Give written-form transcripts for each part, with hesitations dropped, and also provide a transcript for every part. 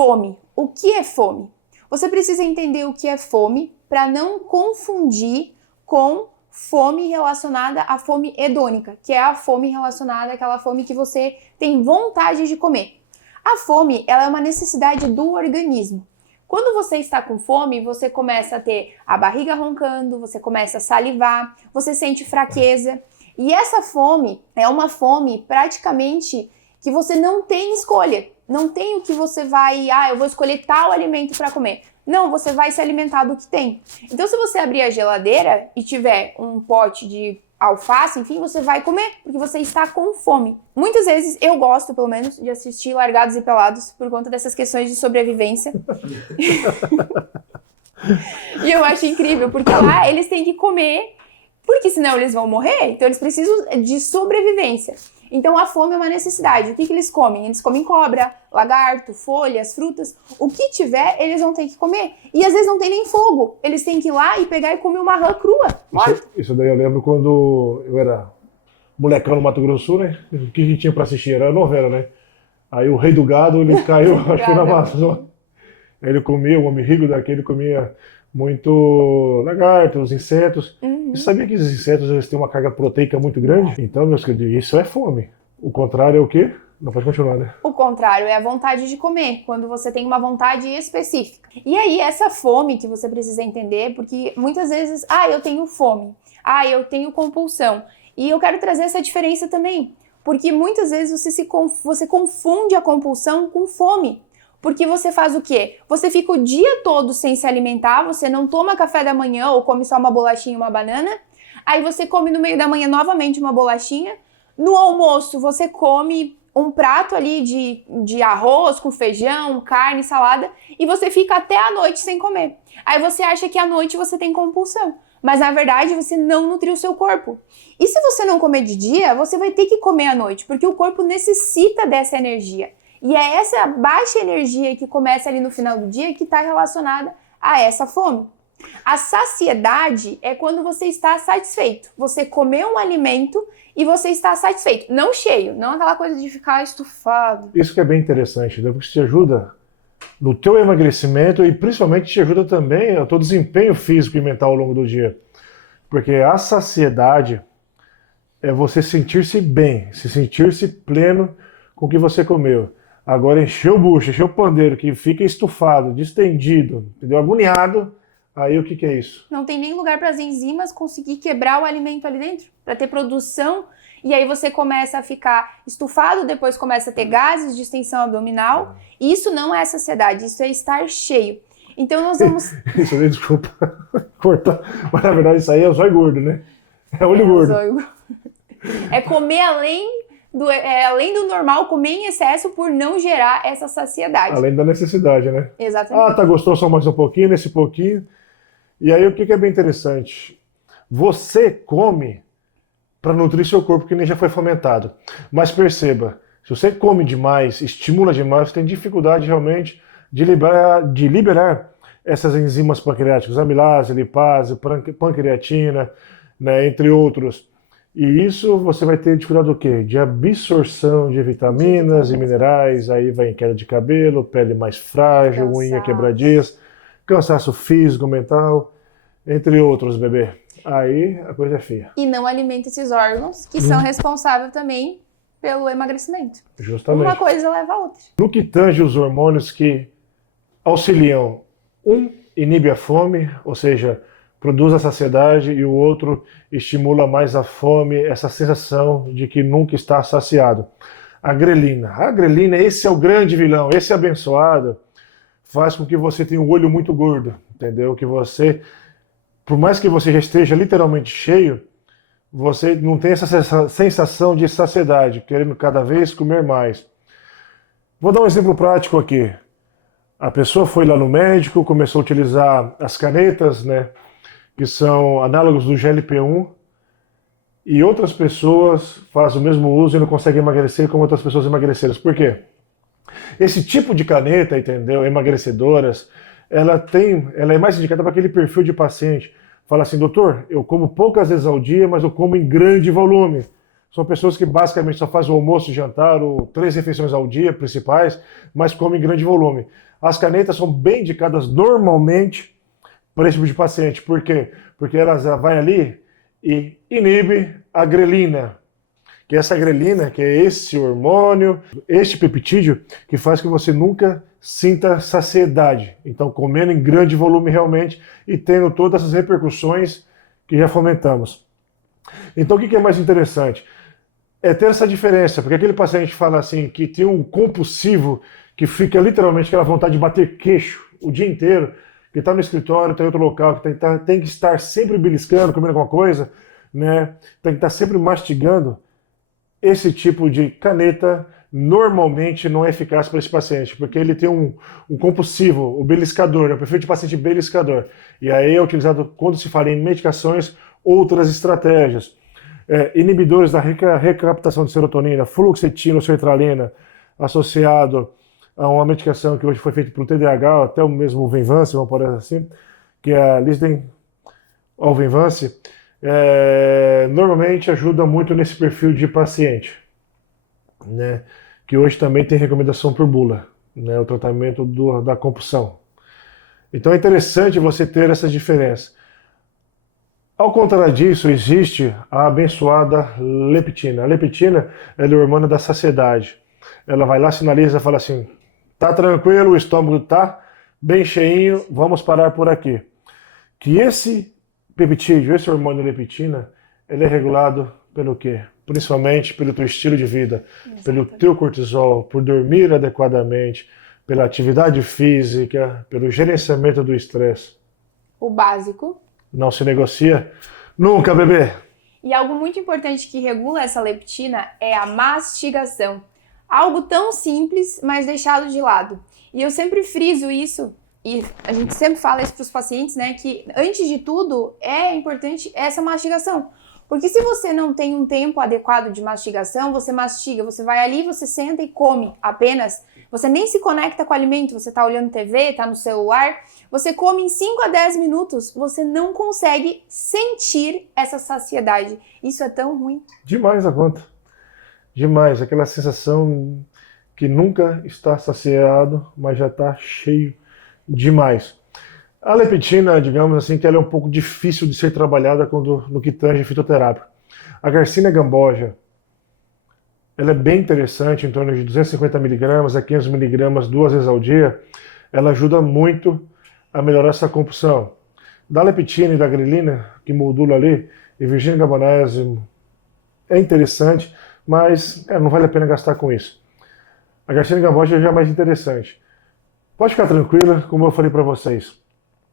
fome. O que é fome? Você precisa entender o que é fome para não confundir com fome relacionada à fome hedônica, que é a fome relacionada àquela fome que você tem vontade de comer. A fome, ela é uma necessidade do organismo. Quando você está com fome, você começa a ter a barriga roncando, você começa a salivar, você sente fraqueza. E essa fome é uma fome praticamente que você não tem escolha. Não tem o que você vai, eu vou escolher tal alimento para comer. Não, você vai se alimentar do que tem. Então, se você abrir a geladeira e tiver um pote de alface, enfim, você vai comer, porque você está com fome. Muitas vezes, eu gosto, pelo menos, de assistir Largados e Pelados por conta dessas questões de sobrevivência. E eu acho incrível, porque lá eles têm que comer, porque senão eles vão morrer, então eles precisam de sobrevivência. Então a fome é uma necessidade. O que eles comem? Eles comem cobra, lagarto, folhas, frutas. O que tiver, eles vão ter que comer. E às vezes não tem nem fogo. Eles têm que ir lá e pegar e comer uma rã crua. Isso daí eu lembro quando eu era molecão no Mato Grosso, né? O que a gente tinha pra assistir era a novela, né? Aí o Rei do Gado, ele caiu, acho que na Amazônia. Aí ele comia, o homem rico daquele comia muito lagartos, insetos. Você sabia que os insetos eles têm uma carga proteica muito grande? Então, meus queridos, isso é fome. O contrário é o quê? Não pode continuar, né? O contrário é a vontade de comer, quando você tem uma vontade específica. E aí, essa fome que você precisa entender, porque muitas vezes, eu tenho fome, eu tenho compulsão. E eu quero trazer essa diferença também, porque muitas vezes você confunde a compulsão com fome. Porque você faz o quê? Você fica o dia todo sem se alimentar, você não toma café da manhã ou come só uma bolachinha e uma banana, aí você come no meio da manhã novamente uma bolachinha, no almoço você come um prato ali de arroz com feijão, carne, salada, e você fica até a noite sem comer. Aí você acha que à noite você tem compulsão, mas na verdade você não nutriu o seu corpo. E se você não comer de dia, você vai ter que comer à noite, porque o corpo necessita dessa energia. E é essa baixa energia que começa ali no final do dia que está relacionada a essa fome. A saciedade é quando você está satisfeito. Você comeu um alimento e você está satisfeito. Não cheio, não aquela coisa de ficar estufado. Isso que é bem interessante, né? Porque isso te ajuda no teu emagrecimento e principalmente te ajuda também ao teu desempenho físico e mental ao longo do dia. Porque a saciedade é você sentir-se bem, se sentir-se pleno com o que você comeu. Agora encher o bucho, encher o pandeiro, que fica estufado, distendido, entendeu? Agoniado, aí o que é isso? Não tem nem lugar para as enzimas conseguir quebrar o alimento ali dentro, para ter produção, e aí você começa a ficar estufado, depois começa a ter gases, distensão abdominal. Isso não é saciedade, isso é estar cheio. Então nós vamos... Isso aí, desculpa cortar, mas na verdade isso aí é o zóio gordo, né? É olho gordo. É comer além do normal, comer em excesso por não gerar essa saciedade. Além da necessidade, né? Exatamente. Tá gostoso só mais um pouquinho, nesse pouquinho. E aí o que é bem interessante? Você come para nutrir seu corpo, que nem já foi fomentado. Mas perceba, se você come demais, estimula demais, você tem dificuldade realmente de liberar essas enzimas pancreáticas, amilase, lipase, pancreatina, né, entre outros. E isso você vai ter dificuldade do quê? De absorção de vitaminas e minerais, aí vai em queda de cabelo, pele mais frágil, Cansaço. unha quebradiça, cansaço físico, mental, entre outros, bebê. Aí a coisa é feia. E não alimenta esses órgãos que são responsáveis também pelo emagrecimento. Justamente. Uma coisa leva a outra. No que tange os hormônios que auxiliam, inibe a fome, ou seja, produz a saciedade, e o outro estimula mais a fome, essa sensação de que nunca está saciado. A grelina. A grelina, esse é o grande vilão, esse abençoado, faz com que você tenha um olho muito gordo, entendeu? Que você, por mais que você já esteja literalmente cheio, você não tem essa sensação de saciedade, querendo cada vez comer mais. Vou dar um exemplo prático aqui. A pessoa foi lá no médico, começou a utilizar as canetas, né? Que são análogos do GLP-1, e outras pessoas fazem o mesmo uso e não conseguem emagrecer como outras pessoas emagreceram. Por quê? Esse tipo de caneta, entendeu? Emagrecedoras, ela é mais indicada para aquele perfil de paciente. Fala assim, doutor, eu como poucas vezes ao dia, mas eu como em grande volume. São pessoas que basicamente só fazem o almoço, jantar, ou 3 refeições ao dia, principais, mas comem em grande volume. As canetas são bem indicadas normalmente para esse tipo de paciente. Por quê? Porque elas vai ali e inibe a grelina, que essa grelina, que é esse hormônio, este peptídeo, que faz que você nunca sinta saciedade. Então, comendo em grande volume realmente e tendo todas essas repercussões que já fomentamos. Então, o que é mais interessante? É ter essa diferença, porque aquele paciente fala assim, que tem um compulsivo, que fica literalmente aquela vontade de bater queixo o dia inteiro, que está no escritório, está em outro local, que tem que estar sempre beliscando, comendo alguma coisa, né? Tem que estar sempre mastigando. Esse tipo de caneta normalmente não é eficaz para esse paciente, porque ele tem um compulsivo, o beliscador, é o perfil de paciente beliscador. E aí é utilizado, quando se fala em medicações, outras estratégias. Inibidores da recaptação de serotonina, fluoxetina ou sertralina, associado a uma medicação que hoje foi feita pelo TDAH, até o mesmo Venvance, vamos por assim, que é a Lisden ou Venvance, normalmente ajuda muito nesse perfil de paciente, né? Que hoje também tem recomendação por bula, né? O tratamento da compulsão. Então é interessante você ter essa diferença. Ao contrário disso, existe a abençoada leptina. A leptina é o hormônio da saciedade. Ela vai lá, sinaliza e fala assim, tá tranquilo, o estômago tá bem cheinho, vamos parar por aqui. Que esse peptídeo, esse hormônio leptina, ele é regulado pelo quê? Principalmente pelo teu estilo de vida, pelo teu cortisol, por dormir adequadamente, pela atividade física, pelo gerenciamento do estresse. O básico. Não se negocia nunca, bebê! E algo muito importante que regula essa leptina é a mastigação. Algo tão simples, mas deixado de lado. E eu sempre friso isso, e a gente sempre fala isso para os pacientes, né, que antes de tudo é importante essa mastigação. Porque se você não tem um tempo adequado de mastigação, você mastiga, você vai ali, você senta e come apenas. Você nem se conecta com o alimento, você está olhando TV, está no celular, você come em 5 a 10 minutos, você não consegue sentir essa saciedade. Isso é tão ruim. Demais a conta. Demais. Aquela sensação que nunca está saciado, mas já está cheio demais. A leptina, digamos assim, que ela é um pouco difícil de ser trabalhada no que tange fitoterápico. A Garcinia gamboja, ela é bem interessante, em torno de 250 mg a 500 mg 2 vezes ao dia. Ela ajuda muito a melhorar essa compulsão. Da leptina e da grelina, que modula ali, e Virginia gabbonese, é interessante, mas não vale a pena gastar com isso. A Garcinia gamboja já é mais interessante. Pode ficar tranquila, como eu falei para vocês.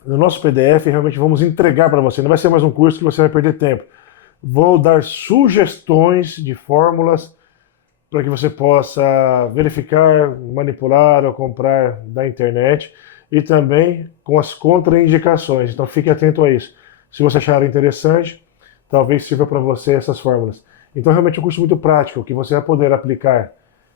No nosso PDF, realmente vamos entregar para você. Não vai ser mais um curso que você vai perder tempo. Vou dar sugestões de fórmulas para que você possa verificar, manipular ou comprar da internet e também com as contraindicações. Então fique atento a isso. Se você achar interessante, talvez sirva para você essas fórmulas. Então realmente é um curso muito prático, que você vai poder aplicar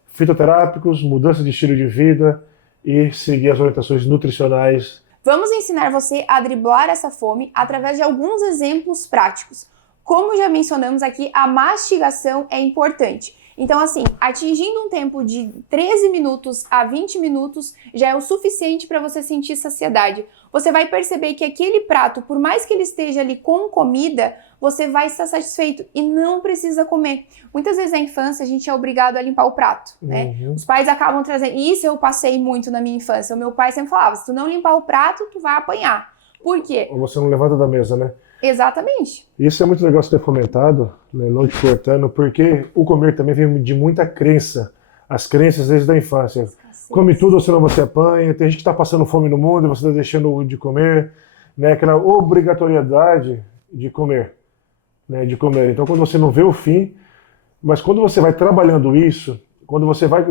fitoterápicos, mudança de estilo de vida e seguir as orientações nutricionais. Vamos ensinar você a driblar essa fome através de alguns exemplos práticos. Como já mencionamos aqui, a mastigação é importante. Então, assim, atingindo um tempo de 13 minutos a 20 minutos já é o suficiente para você sentir saciedade. Você vai perceber que aquele prato, por mais que ele esteja ali com comida, você vai estar satisfeito e não precisa comer. Muitas vezes na infância a gente é obrigado a limpar o prato, né? Os pais acabam trazendo... Isso eu passei muito na minha infância. O meu pai sempre falava, se tu não limpar o prato, tu vai apanhar. Por quê? Ou você não levanta da mesa, né? Exatamente. Isso é muito legal você ter comentado, né, não te cortando, porque o comer também vem de muita crença. As crenças desde a infância. Come tudo ou senão você apanha. Tem gente que está passando fome no mundo e você está deixando de comer. Né, aquela obrigatoriedade de comer. Né, de comer. Então quando você não vê o fim, mas quando você vai trabalhando isso, quando você vai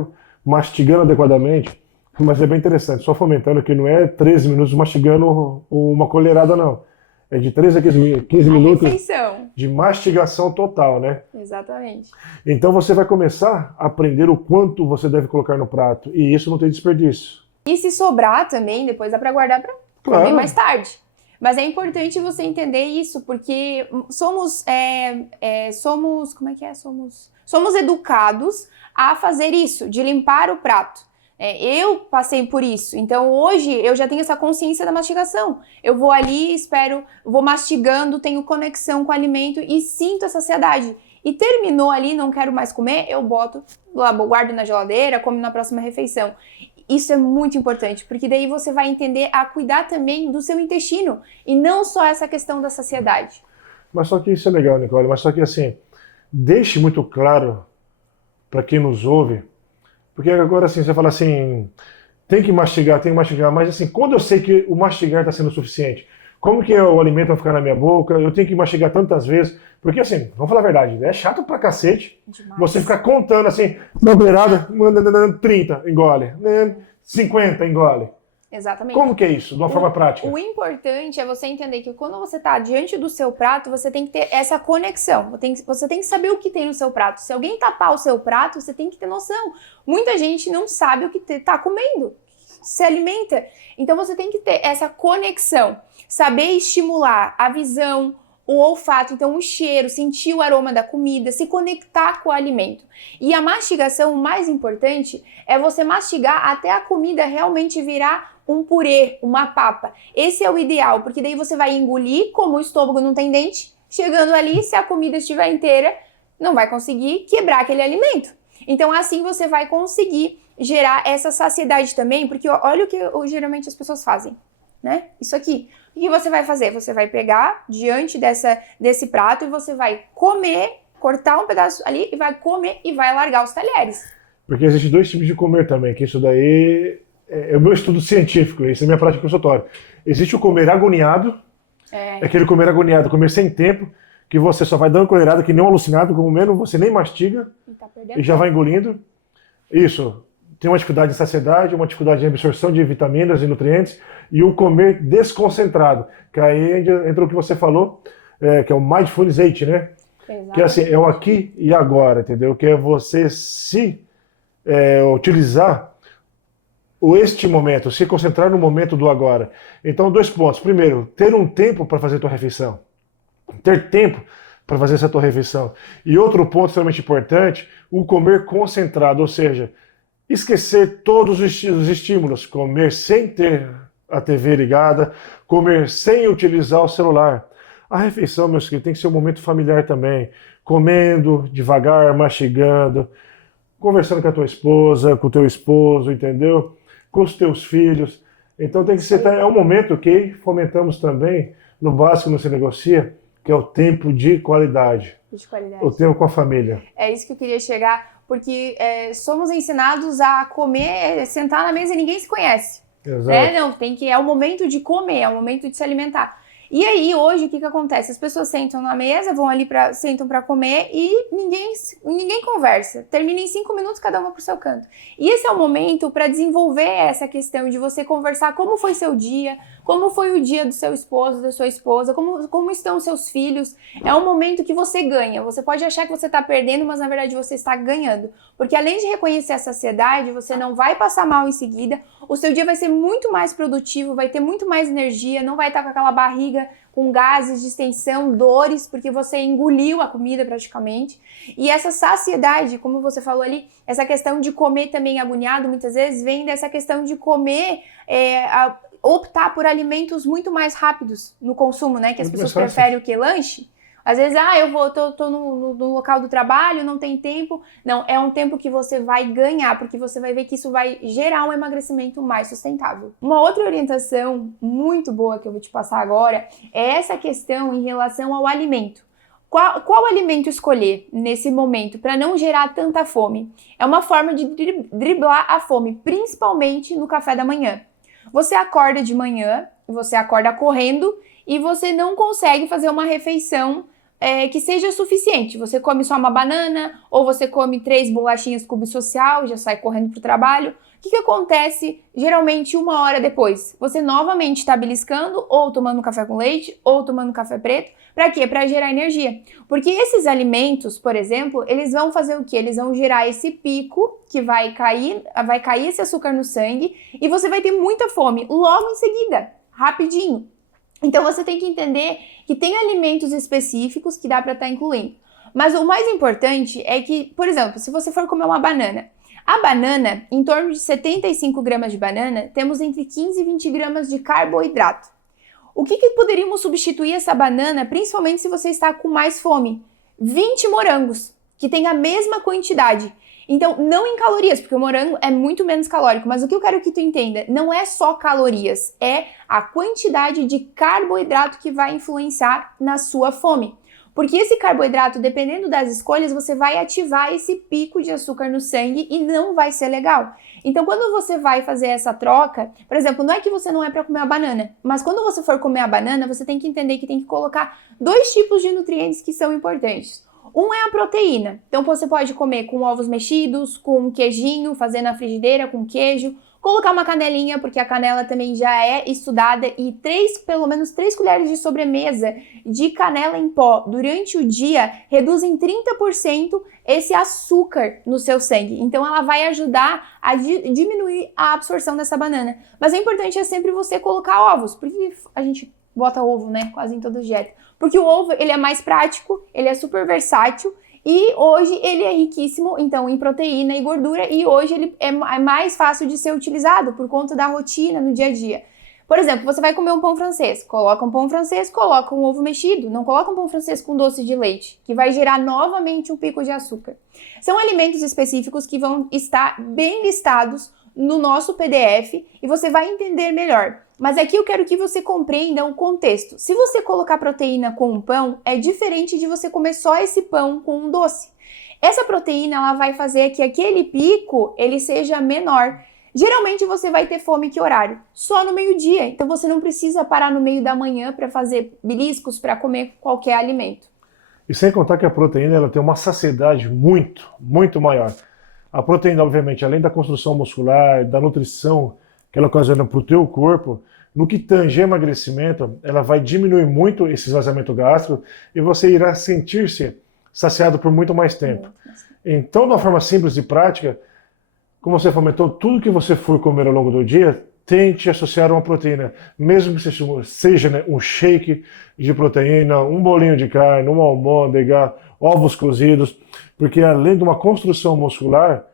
mastigando adequadamente, mas é bem interessante, só fomentando que não é 13 minutos mastigando uma colherada não. É de 13 a 15 minutos refeição. De mastigação total, né? Exatamente. Então você vai começar a aprender o quanto você deve colocar no prato. E isso não tem desperdício. E se sobrar também, depois dá para guardar para comer mais tarde. Mas é importante você entender isso, porque somos educados a fazer isso, de limpar o prato. Eu passei por isso, então hoje eu já tenho essa consciência da mastigação. Eu vou ali, espero, vou mastigando, tenho conexão com o alimento e sinto a saciedade. E terminou ali, não quero mais comer, eu boto lá, guardo na geladeira, como na próxima refeição. Isso é muito importante, porque daí você vai entender a cuidar também do seu intestino e não só essa questão da saciedade. Mas só que isso é legal, Nicole, mas só que assim, deixe muito claro para quem nos ouve, porque agora assim, você fala assim, tem que mastigar, mas assim, quando eu sei que o mastigar está sendo suficiente, como que o alimento vai ficar na minha boca, eu tenho que mastigar tantas vezes, porque assim, vamos falar a verdade, é chato pra cacete Demais. você ficar contando assim, na beirada, 30, engole, 50, engole. Exatamente. Como que é isso, de uma forma prática? O importante é você entender que quando você está diante do seu prato, você tem que ter essa conexão. Você tem que saber o que tem no seu prato. Se alguém tapar o seu prato, você tem que ter noção. Muita gente não sabe o que está comendo, se alimenta. Então você tem que ter essa conexão. Saber estimular a visão, o olfato, então o cheiro, sentir o aroma da comida, se conectar com o alimento. E a mastigação, o mais importante, é você mastigar até a comida realmente virar um purê, uma papa. Esse é o ideal, porque daí você vai engolir, como o estômago não tem dente, chegando ali, se a comida estiver inteira, não vai conseguir quebrar aquele alimento. Então assim você vai conseguir gerar essa saciedade também, porque olha o que geralmente as pessoas fazem, né? Isso aqui. O que você vai fazer? Você vai pegar diante desse prato e você vai comer, cortar um pedaço ali e vai comer e vai largar os talheres. Porque existem dois tipos de comer também, que isso daí é o meu estudo científico, isso é a minha prática consultória. Existe o comer agoniado, é aquele comer agoniado, comer sem tempo, que você só vai dando colherada, que nem um alucinado, comendo, você nem mastiga e já vai engolindo. Isso, tem uma dificuldade de saciedade, uma dificuldade de absorção de vitaminas e nutrientes, e o comer desconcentrado, que aí entra o que você falou, que é o Mindfulness Eating, né? Exatamente. Que assim, é o aqui e agora, entendeu? Que é você utilizar este momento, se concentrar no momento do agora. Então, 2 pontos. Primeiro, ter um tempo para fazer a tua refeição. Ter tempo para fazer essa tua refeição. E outro ponto extremamente importante, o comer concentrado, ou seja, esquecer todos os estímulos, comer sem ter a TV ligada, comer sem utilizar o celular. A refeição, meus queridos, tem que ser um momento familiar também, comendo devagar, mastigando, conversando com a tua esposa, com o teu esposo, entendeu? Com os teus filhos. Então tem que ser, é um momento que fomentamos também, no básico não se negocia, que é o tempo de qualidade. De qualidade. O tempo com a família. É isso que eu queria chegar, porque somos ensinados a comer, sentar na mesa e ninguém se conhece. Exato. Não, é o momento de comer, é o momento de se alimentar. E aí, hoje, o que acontece? As pessoas sentam na mesa, vão ali, sentam para comer e ninguém conversa. Termina em 5 minutos, cada uma pro seu canto. E esse é o momento para desenvolver essa questão de você conversar como foi seu dia, como foi o dia do seu esposo, da sua esposa, como estão os seus filhos. É um momento que você ganha. Você pode achar que você está perdendo, mas na verdade você está ganhando. Porque além de reconhecer a saciedade, você não vai passar mal em seguida, o seu dia vai ser muito mais produtivo, vai ter muito mais energia, não vai estar com aquela barriga com gases, distensão, dores, porque você engoliu a comida praticamente. E essa saciedade, como você falou ali, essa questão de comer também agoniado, muitas vezes vem dessa questão de comer, optar por alimentos muito mais rápidos no consumo, né? Que as pessoas preferem o que? Lanche? Às vezes, tô no local do trabalho, não tem tempo. Não, é um tempo que você vai ganhar, porque você vai ver que isso vai gerar um emagrecimento mais sustentável. Uma outra orientação muito boa que eu vou te passar agora é essa questão em relação ao alimento. Qual alimento escolher nesse momento para não gerar tanta fome? É uma forma de driblar a fome, principalmente no café da manhã. Você acorda de manhã, você acorda correndo e você não consegue fazer uma refeição que seja suficiente. Você come só uma banana ou você come 3 bolachinhas Cube Social, já sai correndo para o trabalho. O que acontece geralmente 1 hora depois? Você novamente está beliscando ou tomando café com leite ou tomando café preto. Para quê? Para gerar energia. Porque esses alimentos, por exemplo, eles vão fazer o quê? Eles vão gerar esse pico que vai cair esse açúcar no sangue e você vai ter muita fome logo em seguida, rapidinho. Então você tem que entender que tem alimentos específicos que dá para estar incluindo. Mas o mais importante é que, por exemplo, se você for comer uma banana, a banana, em torno de 75 gramas de banana, temos entre 15 e 20 gramas de carboidrato. O que poderíamos substituir essa banana, principalmente se você está com mais fome? 20 morangos, que tem a mesma quantidade. Então, não em calorias, porque o morango é muito menos calórico, mas o que eu quero que tu entenda, não é só calorias, é a quantidade de carboidrato que vai influenciar na sua fome. Porque esse carboidrato, dependendo das escolhas, você vai ativar esse pico de açúcar no sangue e não vai ser legal. Então, quando você vai fazer essa troca, por exemplo, não é que você não é para comer a banana, mas quando você for comer a banana, você tem que entender que tem que colocar 2 tipos de nutrientes que são importantes. Um é a proteína, então você pode comer com ovos mexidos, com queijinho, fazer na frigideira com queijo, colocar uma canelinha, porque a canela também já é estudada, e pelo menos 3 colheres de sobremesa de canela em pó durante o dia reduzem 30% esse açúcar no seu sangue. Então ela vai ajudar a diminuir a absorção dessa banana. Mas o importante é sempre você colocar ovos, porque a gente bota ovo, né, quase em toda dieta. Porque o ovo, ele é mais prático, ele é super versátil e hoje ele é riquíssimo, então, em proteína e gordura, e hoje ele é mais fácil de ser utilizado por conta da rotina no dia a dia. Por exemplo, você vai comer um pão francês, coloca um pão francês, coloca um ovo mexido, não coloca um pão francês com doce de leite, que vai gerar novamente um pico de açúcar. São alimentos específicos que vão estar bem listados no nosso PDF e você vai entender melhor. Mas aqui eu quero que você compreenda o contexto. Se você colocar proteína com um pão, é diferente de você comer só esse pão com um doce. Essa proteína ela vai fazer que aquele pico ele seja menor. Geralmente você vai ter fome que horário? Só no meio-dia. Então você não precisa parar no meio da manhã para fazer beliscos, para comer qualquer alimento. E sem contar que a proteína ela tem uma saciedade muito maior. A proteína, obviamente, além da construção muscular, da nutrição que ela ocasiona para o teu corpo, no que tange emagrecimento, ela vai diminuir muito esse esvaziamento gástrico e você irá sentir-se saciado por muito mais tempo. Então, de uma forma simples e prática, como você comentou, tudo que você for comer ao longo do dia, tente associar uma proteína, mesmo que seja né, um shake de proteína, um bolinho de carne, uma almôndega, ovos cozidos, porque além de uma construção muscular,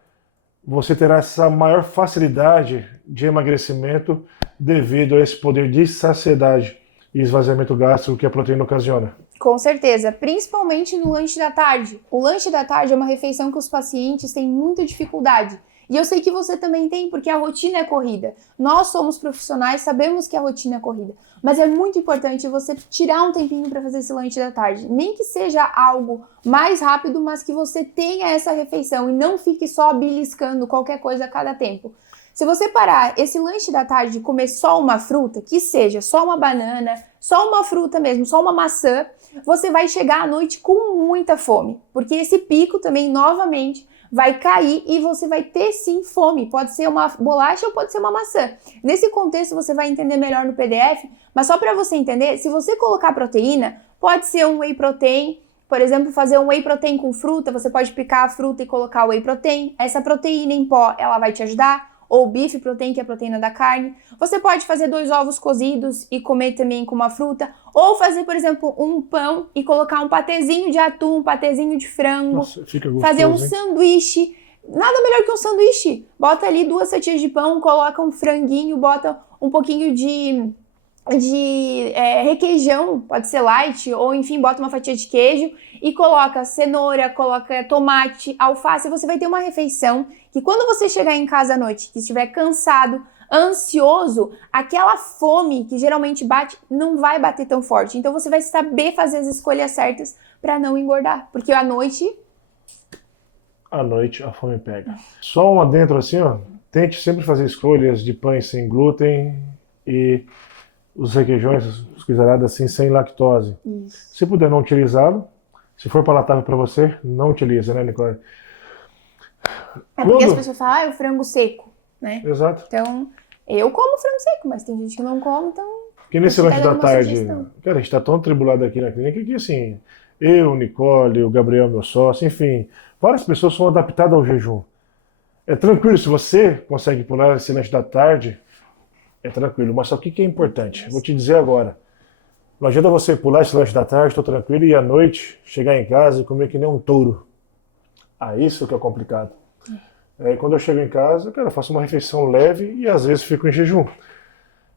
você terá essa maior facilidade de emagrecimento devido a esse poder de saciedade e esvaziamento gástrico que a proteína ocasiona. Com certeza, principalmente no lanche da tarde. O lanche da tarde é uma refeição que os pacientes têm muita dificuldade. E eu sei que você também tem, porque a rotina é corrida. Nós somos profissionais, sabemos que a rotina é corrida. Mas é muito importante você tirar um tempinho para fazer esse lanche da tarde. Nem que seja algo mais rápido, mas que você tenha essa refeição e não fique só beliscando qualquer coisa a cada tempo. Se você parar esse lanche da tarde e comer só uma fruta, que seja só uma banana, só uma fruta mesmo, só uma maçã, você vai chegar à noite com muita fome. Porque esse pico também, novamente, vai cair e você vai ter sim fome. Pode ser uma bolacha ou pode ser uma maçã. Nesse contexto você vai entender melhor no PDF, mas só para você entender, se você colocar proteína, pode ser um whey protein, por exemplo, fazer um whey protein com fruta, você pode picar a fruta e colocar o whey protein. Essa proteína em pó, ela vai te ajudar. Ou bife protein, que é a proteína da carne. Você pode fazer 2 ovos cozidos e comer também com uma fruta. Ou fazer, por exemplo, um pão e colocar um patezinho de atum, um patezinho de frango. Nossa, fica gostoso, fazer um hein? sanduíche. Nada melhor que um sanduíche. Bota ali 2 fatias de pão, coloca um franguinho, bota um pouquinho de requeijão, pode ser light, ou enfim, bota uma fatia de queijo e coloca cenoura, coloca tomate, alface. Você vai ter uma refeição que quando você chegar em casa à noite, que estiver cansado, ansioso, aquela fome que geralmente bate, não vai bater tão forte. Então você vai saber fazer as escolhas certas para não engordar, porque à noite a fome pega. Só um adentro assim, ó, tente sempre fazer escolhas de pães sem glúten e os requeijões, os coisarados assim, sem lactose. Isso. Se puder não utilizá-lo, se for palatável para você, não utiliza, né, Nicole? É porque as pessoas falam, é o frango seco, né? Exato. Então, eu como frango seco, mas tem gente que não come, então... Porque nesse lanche da tarde, sugestão. cara, a gente tá tão atribulado aqui na clínica que, assim, eu, Nicole, o Gabriel, meu sócio, enfim, várias pessoas são adaptadas ao jejum. É tranquilo, se você consegue pular esse lanche da tarde, é tranquilo. Mas só o que é importante? Vou te dizer agora. Não adianta você pular esse lanche da tarde, estou tranquilo, e à noite chegar em casa e comer que nem um touro. Ah, isso que é complicado. Aí quando eu chego em casa, cara, eu faço uma refeição leve e às vezes fico em jejum.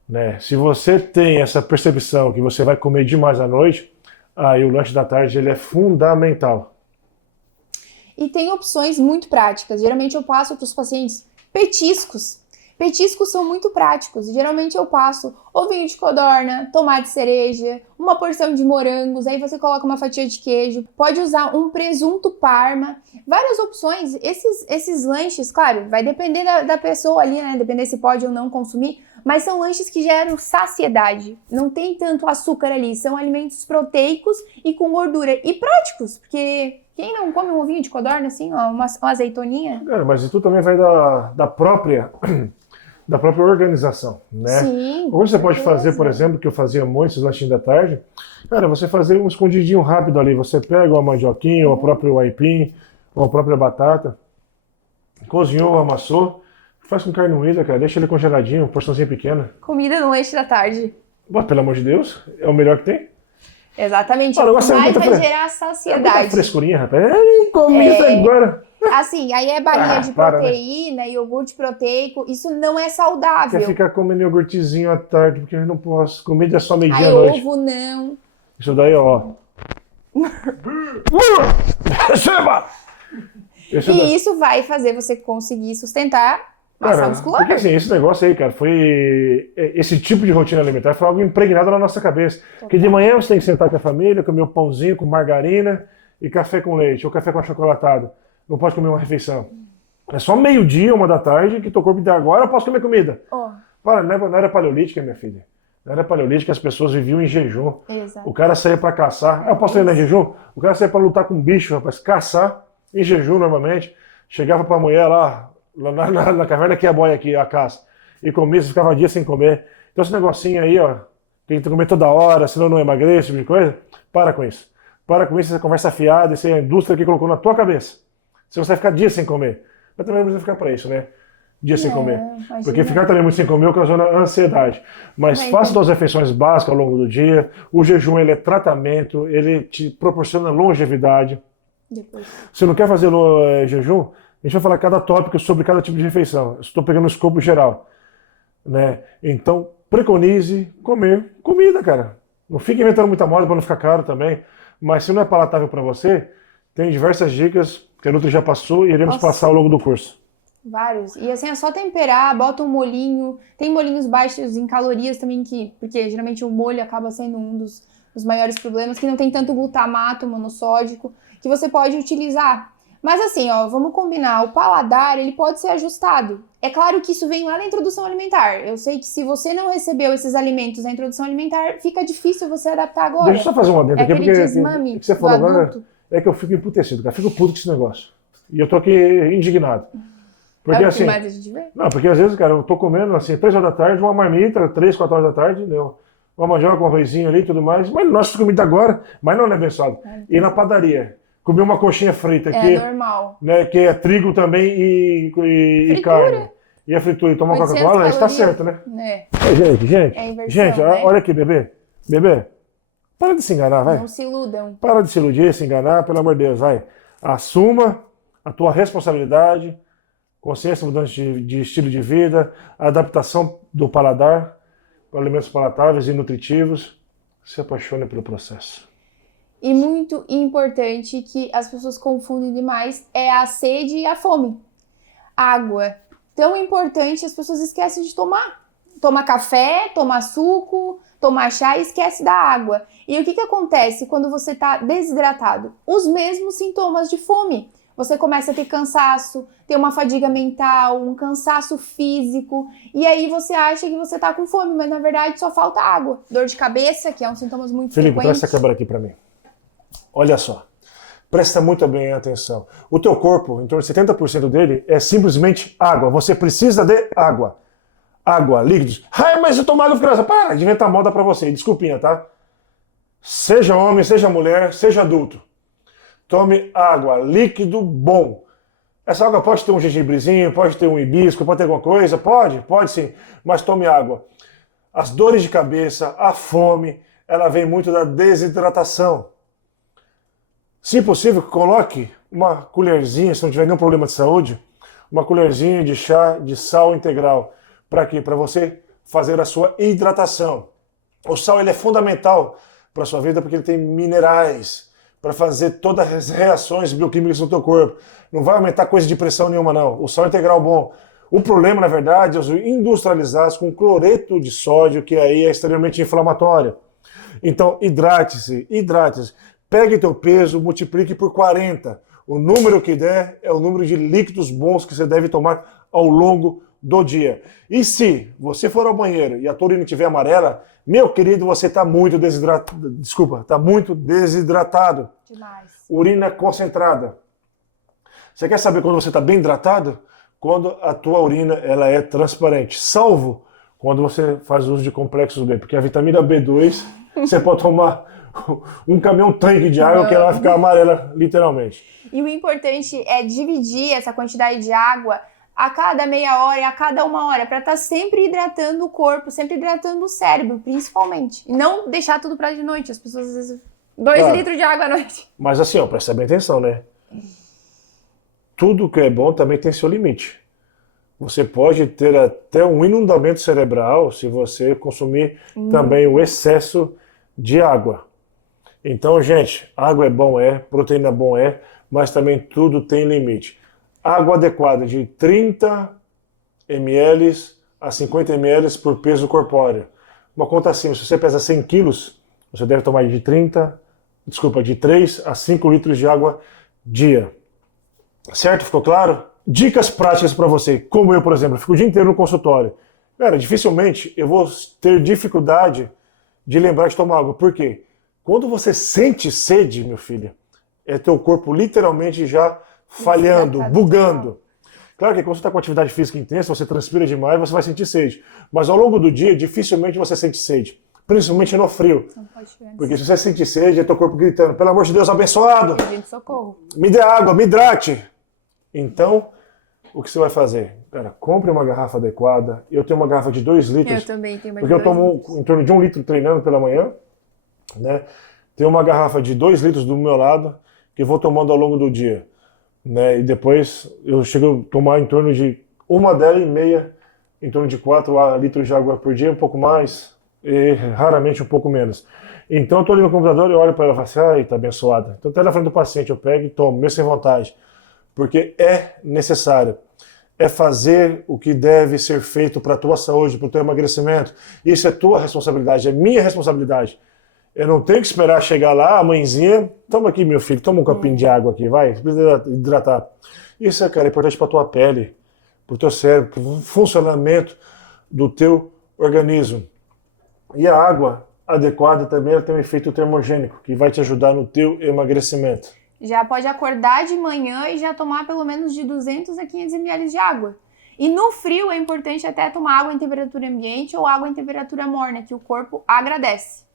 Né? Se você tem essa percepção que você vai comer demais à noite, aí o lanche da tarde ele é fundamental. E tem opções muito práticas. Geralmente eu passo para os pacientes petiscos. Petiscos são muito práticos. Geralmente eu passo ovinho de codorna, tomate cereja, uma porção de morangos, aí você coloca uma fatia de queijo, pode usar um presunto parma, várias opções. Esses lanches, claro, vai depender da pessoa ali, né? Depender se pode ou não consumir, mas são lanches que geram saciedade. Não tem tanto açúcar ali, são alimentos proteicos e com gordura. E práticos, porque quem não come um ovinho de codorna, assim, ó, uma azeitoninha? Cara, mas isso também vai da própria organização, né? Sim. O que você pode fazer, por exemplo, que eu fazia muito esses lanchinhos da tarde, cara, você fazer um escondidinho rápido ali. Você pega uma mandioquinha, ou o próprio aipim, ou a própria batata, cozinhou, amassou, faz com carne moída, cara, deixa ele congeladinho, porçãozinha pequena. Comida no lanche da tarde. Pô, pelo amor de Deus, é o melhor que tem. Exatamente, Olha, mas vai gerar Muita saciedade. frescurinha, rapaz. Comi isso agora. Assim, aí é balinha de para, né? proteína, iogurte proteico, isso não é saudável. Quer ficar comendo iogurtezinho à tarde, porque eu não posso. Comida é só meio-dia Aí à noite. ovo não. Isso daí, ó. Receba! E isso vai fazer você conseguir sustentar massa muscular. Porque assim, esse negócio aí, cara, foi. Esse tipo de rotina alimentar foi algo impregnado na nossa cabeça. Que de manhã você tem que sentar com a família, comer um pãozinho com margarina e café com leite, ou café com achocolatado. Não pode comer uma refeição. É só meio-dia, 1 da tarde, que teu corpo diz agora eu posso comer comida. Oh. Para, não era paleolítica, minha filha. Não era paleolítica, as pessoas viviam em jejum. Exato. O cara saía para caçar. Eu posso treinar em jejum? O cara saía para lutar com um bicho, rapaz, caçar em jejum normalmente. Chegava para a mulher lá na caverna que é a boia aqui, a caça, e comia, você ficava dias sem comer. Então esse negocinho aí, ó, tem que comer toda hora, senão não emagrece, esse tipo de coisa. Para com isso. Para com isso, essa conversa fiada, essa é a indústria que colocou na tua cabeça. Se você vai ficar dias sem comer. Mas também não precisa ficar para isso, né? Dias sem comer. Imagina. Porque ficar também muito sem comer ocasiona ansiedade. Mas faça suas refeições básicas ao longo do dia. O jejum, ele é tratamento, ele te proporciona longevidade. Depois. Se não quer fazer jejum, a gente vai falar cada tópico sobre cada tipo de refeição. Estou pegando o escopo geral. Né? Então, preconize comer comida, cara. Não fique inventando muita moda para não ficar caro também. Mas se não é palatável para você, tem diversas dicas que a Nutri já passou e iremos passar ao longo do curso. Vários. E assim, é só temperar, bota um molhinho. Tem molhinhos baixos em calorias também, porque geralmente o molho acaba sendo um dos maiores problemas, que não tem tanto glutamato monossódico, que você pode utilizar. Mas assim, ó, vamos combinar, o paladar, ele pode ser ajustado. É claro que isso vem lá na introdução alimentar. Eu sei que se você não recebeu esses alimentos na introdução alimentar, fica difícil você adaptar agora. Deixa eu só fazer uma adendo aqui, porque desmame que você falou do agora adulto. é que eu fico emputecido, cara. Fico puto com esse negócio. E eu tô aqui indignado. Porque É o que assim, mais a gente vê? não, porque às vezes, cara, eu tô comendo assim, 3 horas da tarde, uma marmita, 3, 4 horas da tarde, entendeu? Uma mandioca com arrozinho ali e tudo mais. Mas nossa comida agora, mas não é abençoado. E na padaria, comer uma coxinha frita aqui, normal. né, que é trigo também e carne. E a fritura, e tomar 800 Coca-Cola, está calorias. certo, né? É. Gente, É inversão, gente, né? olha aqui, bebê. Bebê, para de se enganar, vai. Não se iludam. Para de se iludir, se enganar, pelo amor de Deus, vai. Assuma a tua responsabilidade, consciência mudante de estilo de vida, adaptação do paladar para alimentos palatáveis e nutritivos. Se apaixone pelo processo. E muito importante que as pessoas confundem demais é a sede e a fome. Água. Tão importante, as pessoas esquecem de tomar. Toma café, toma suco, toma chá e esquece da água. E o que acontece quando você está desidratado? Os mesmos sintomas de fome. Você começa a ter cansaço, ter uma fadiga mental, um cansaço físico, e aí você acha que você tá com fome, mas na verdade só falta água. Dor de cabeça, que é um sintoma muito Felipe, traz frequente. essa câmera aqui para mim. Olha só, presta muito bem atenção. O teu corpo, em torno de 70% dele, é simplesmente água. Você precisa de água. Água, líquidos. Ai, mas eu tomo água criança. Para de inventar moda para você. Desculpinha, tá? Seja homem, seja mulher, seja adulto. Tome água, líquido bom. Essa água pode ter um gengibrezinho, pode ter um hibisco, pode ter alguma coisa? Pode sim, mas tome água. As dores de cabeça, a fome, ela vem muito da desidratação. Se possível, coloque uma colherzinha, se não tiver nenhum problema de saúde, uma colherzinha de chá de sal integral. Para quê? Para você fazer a sua hidratação. O sal ele é fundamental para a sua vida porque ele tem minerais para fazer todas as reações bioquímicas no teu corpo. Não vai aumentar coisa de pressão nenhuma, não. O sal integral é bom. O problema, na verdade, é os industrializados com cloreto de sódio, que aí é extremamente inflamatório. Então, hidrate-se, hidrate-se. Pegue teu peso, multiplique por 40. O número que der é o número de líquidos bons que você deve tomar ao longo do dia. E se você for ao banheiro e a tua urina estiver amarela, meu querido, você está muito desidratado. Desculpa, está muito desidratado. Demais. Urina concentrada. Você quer saber quando você está bem hidratado? Quando a tua urina ela é transparente. Salvo quando você faz uso de complexos B. Porque a vitamina B2, você pode tomar um caminhão-tanque de água que ela vai ficar amarela, literalmente. E o importante é dividir essa quantidade de água a cada meia hora e a cada 1 hora, para estar sempre hidratando o corpo, sempre hidratando o cérebro, principalmente. E não deixar tudo para de noite. As pessoas, às vezes, 2 litros de água à noite. Mas assim, ó, presta bem atenção, né? Tudo que é bom também tem seu limite. Você pode ter até um inundamento cerebral se você consumir também o excesso de água. Então, gente, água é bom, proteína é bom, mas também tudo tem limite. Água adequada de 30 ml a 50 ml por peso corpóreo. Uma conta assim, se você pesa 100 quilos, você deve tomar de 3 a 5 litros de água dia. Certo? Ficou claro? Dicas práticas para você. Como eu, por exemplo, fico o dia inteiro no consultório. Cara, dificilmente eu vou ter dificuldade de lembrar de tomar água. Por quê? Quando você sente sede, meu filho, é teu corpo literalmente já falhando, bugando. Claro que quando você está com atividade física intensa, você transpira demais, você vai sentir sede. Mas ao longo do dia, dificilmente você sente sede. Principalmente no frio. Não pode chegar. Porque se você sentir sede, é teu corpo gritando, pelo amor de Deus, abençoado! Socorro. Me dê água, me hidrate! Então, o que você vai fazer? Cara, compre uma garrafa adequada. Eu tenho uma garrafa de 2 litros. Eu também tenho uma porque de 2 eu tomo litros. em torno de 1 litro treinando pela manhã. Né? Tenho uma garrafa de 2 litros do meu lado, que eu vou tomando ao longo do dia. Né? E depois eu chego a tomar em torno de 1,5 em torno de 4 litros de água por dia, um pouco mais, e raramente um pouco menos. Então eu estou ali no computador e olho para ela e falo assim, ai, tá abençoada. Então até na frente do paciente eu pego e tomo, mesmo sem vontade. Porque é necessário. É fazer o que deve ser feito para a tua saúde, para o teu emagrecimento. Isso é tua responsabilidade, é minha responsabilidade. Eu não tenho que esperar chegar lá, a mãezinha, toma aqui, meu filho, toma um copinho de água aqui, vai, precisa hidratar. Isso, cara, é importante para a tua pele, para o teu cérebro, para o funcionamento do teu organismo. E a água adequada também ela tem um efeito termogênico, que vai te ajudar no teu emagrecimento. Já pode acordar de manhã e já tomar pelo menos de 200 a 500 ml de água. E no frio é importante até tomar água em temperatura ambiente ou água em temperatura morna, que o corpo agradece.